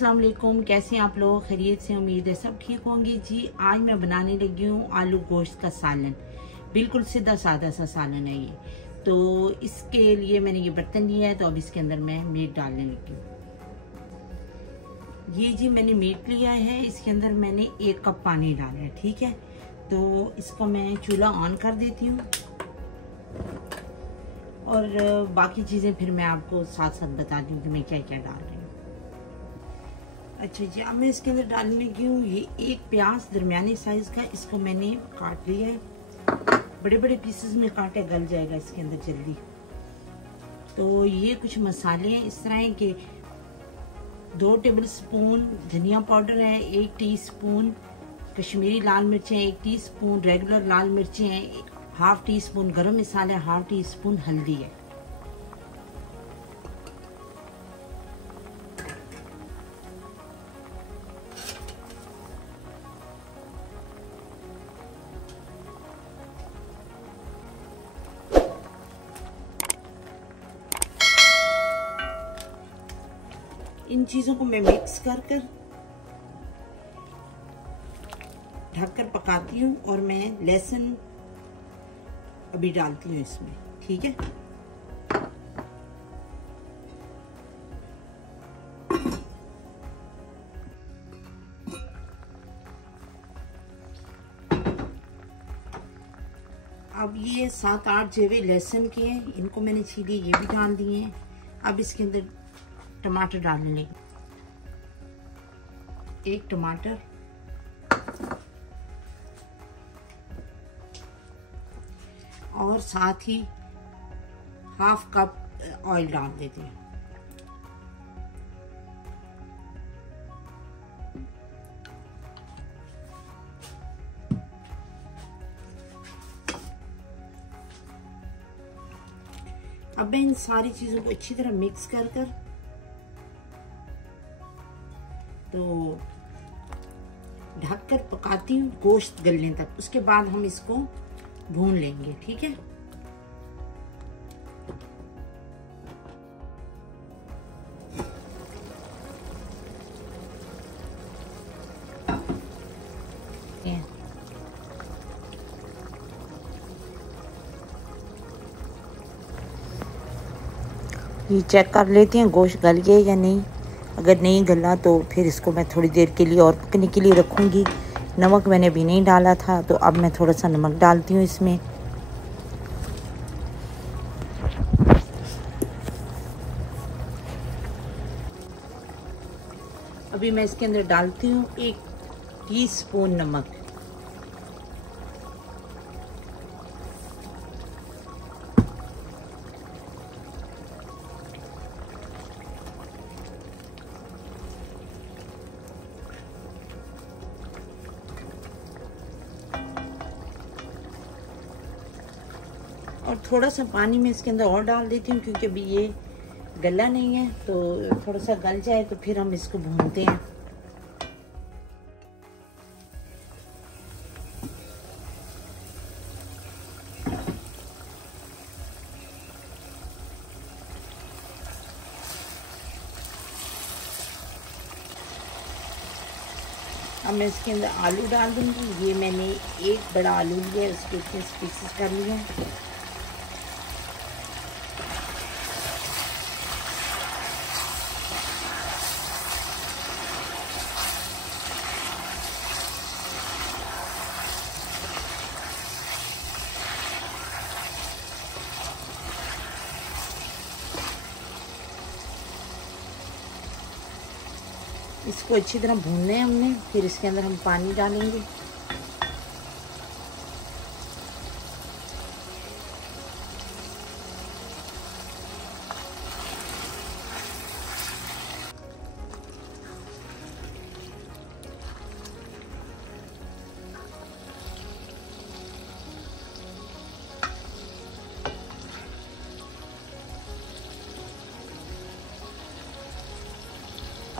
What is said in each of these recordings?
अस्सलाम वालेकुम, कैसे हैं आप लोग? खैरियत से? उम्मीद है सब ठीक होंगे जी। आज मैं बनाने लगी हूँ आलू गोश्त का सालन। बिल्कुल सीधा सादा सा सालन है ये। तो इसके लिए मैंने ये बर्तन लिया है, तो अब इसके अंदर मैं मीट डालने लगी हूँ। ये जी मैंने मीट लिया है, इसके अंदर मैंने 1 कप पानी डाला है, ठीक है। तो इसको मैं चूल्हा ऑन कर देती हूँ और बाकी चीज़ें फिर मैं आपको साथ साथ बताती हूँ कि मैं क्या क्या डाल रही हूँ। अच्छा जी, अब मैं इसके अंदर डालने लगी हूँ ये 1 प्याज दरमियानी साइज का, इसको मैंने काट लिया है। बड़े बड़े पीसेस में काटे, गल जाएगा इसके अंदर जल्दी। तो ये कुछ मसाले हैं इस तरह है कि 2 टेबलस्पून धनिया पाउडर है, 1 टीस्पून कश्मीरी लाल मिर्चें, 1 टीस्पून रेगुलर लाल मिर्चें हैं, 1/2 टीस्पून गरम मसाला, 1/2 टीस्पून हल्दी है। इन चीजों को मैं मिक्स कर कर ढककर पकाती हूँ और मैं लहसुन अभी डालती हूँ इसमें, ठीक है। अब ये 7-8 जेवे लहसुन के हैं, इनको मैंने छीली, ये भी डाल दिए हैं। अब इसके अंदर टमाटर डालने लगी, 1 टमाटर, और साथ ही 1/2 कप ऑयल डाल देती हूँ। अब मैं इन सारी चीजों को अच्छी तरह मिक्स कर कर तो ढककर पकाती हूँ गोश्त गलने तक। उसके बाद हम इसको भून लेंगे, ठीक है। ये चेक कर लेते हैं गोश्त गल गया या नहीं। अगर नहीं गला तो फिर इसको मैं थोड़ी देर के लिए और पकने के लिए रखूँगी। नमक मैंने अभी नहीं डाला था, तो अब मैं थोड़ा सा नमक डालती हूँ इसमें। अभी मैं इसके अंदर डालती हूँ 1 टीस्पून नमक। और थोड़ा सा पानी मैं इसके अंदर और डाल देती हूँ, क्योंकि अभी ये गला नहीं है। तो थोड़ा सा गल जाए तो फिर हम इसको भूनते हैं। अब मैं इसके अंदर आलू डाल दूँगी। ये मैंने 1 बड़ा आलू लिया है, उसके इतने पीसेस कर लिए हैं। इसको अच्छी तरह भूनना है हमने, फिर इसके अंदर हम पानी डालेंगे।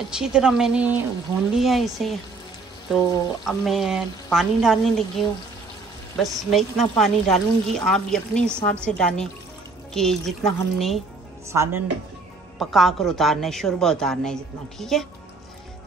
अच्छी तरह मैंने भून लिया है इसे। तो अब मैं पानी डालने लगी हूँ। बस मैं इतना पानी डालूँगी, आप भी अपने हिसाब से डालें कि जितना हमने सालन पका कर उतारना है, शोरबा उतारना है जितना, ठीक है।